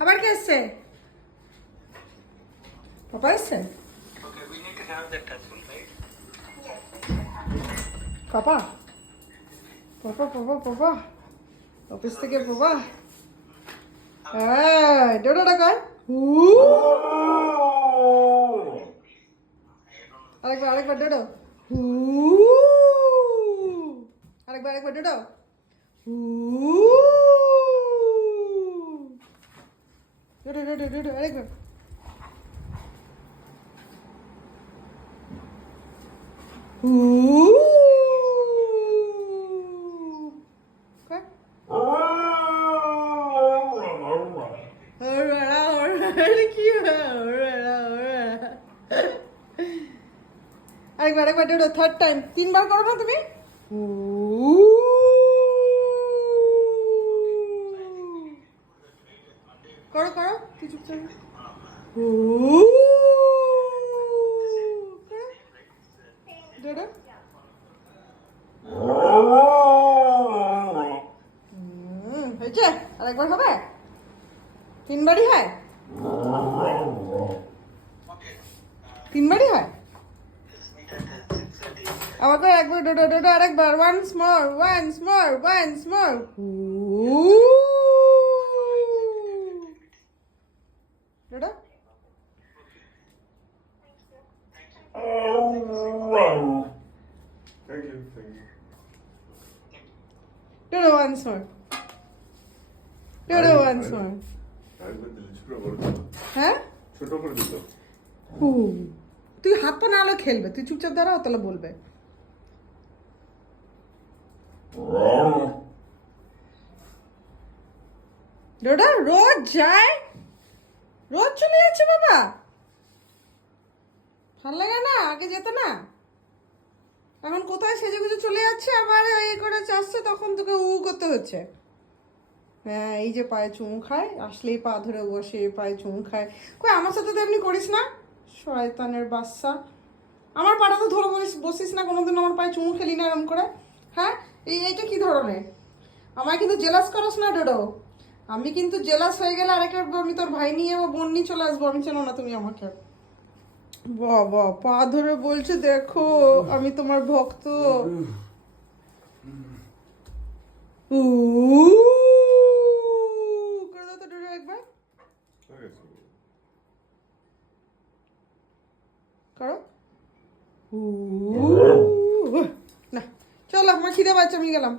আবার কে এসছে? পাপা এসছে? পাপা পাপা পাপা পাপা অফিস থেকে পাপা। হ্যাঁ, ডোডোটা কর। আরেকবার ডোডো। আরেকবার ডোডো। ডোডো ডোডো ডোডো আরেকবার। আরেকবার ডোডো, থার্ড টাইম। 3বার করো না তুমি? করো করো, তুই চুপচাপ। ডোডো হয়েছে? আরেকবার হবে? 3বারই হয়? 3বারই হয়? আমাকে একবার ডোডো ডোডো আরেকবার। Once more once more once more. ডোডো ডোডো once more. Dodo once more. হ্যাঁ, ছোট করে দিত। তুই হাত পা নাহলে খেলবে, তুই চুপচাপ দাঁড়াও, তাহলে বলবে। ডোডা রোজ যায়, রোজ চলে যাচ্ছে বাবা। ভাল লাগে না? আগে যেত না? এখন কোথায় সেজে গুজে চলে যাচ্ছে, আবার এই করে আসছে, তখন তোকে করতে হচ্ছে। হ্যাঁ, এই যে পায়ে চুমু খায়, আসলেই পা ধরে বসে পায়ে চুমু খায়। কই আমার সাথে তো এমনি করিস না, শয়তানের বাচ্চা। আমার পাটা তো ধরে বসিস না কোনোদিন, আমার পায়ে চুমু খেলি না এরকম করে। হ্যাঁ, এইটা কি ধরনের? আমায় কিন্তু জেলাস করস না ডোডো। আমি কিন্তু জেলাস হয়ে গেলে আরেকবার আমি তোর ভাই নিয়ে বা বোন নিয়ে চলে আসবো। আমি চেনো না তুমি আমাকে। বাবা পা ধরে বলছে দেখো আমি তোমার ভক্ত। করে দাও তো ডোডো একবার। করো। না চলো, আমার খিদে পাচ্ছে, আমি গেলাম।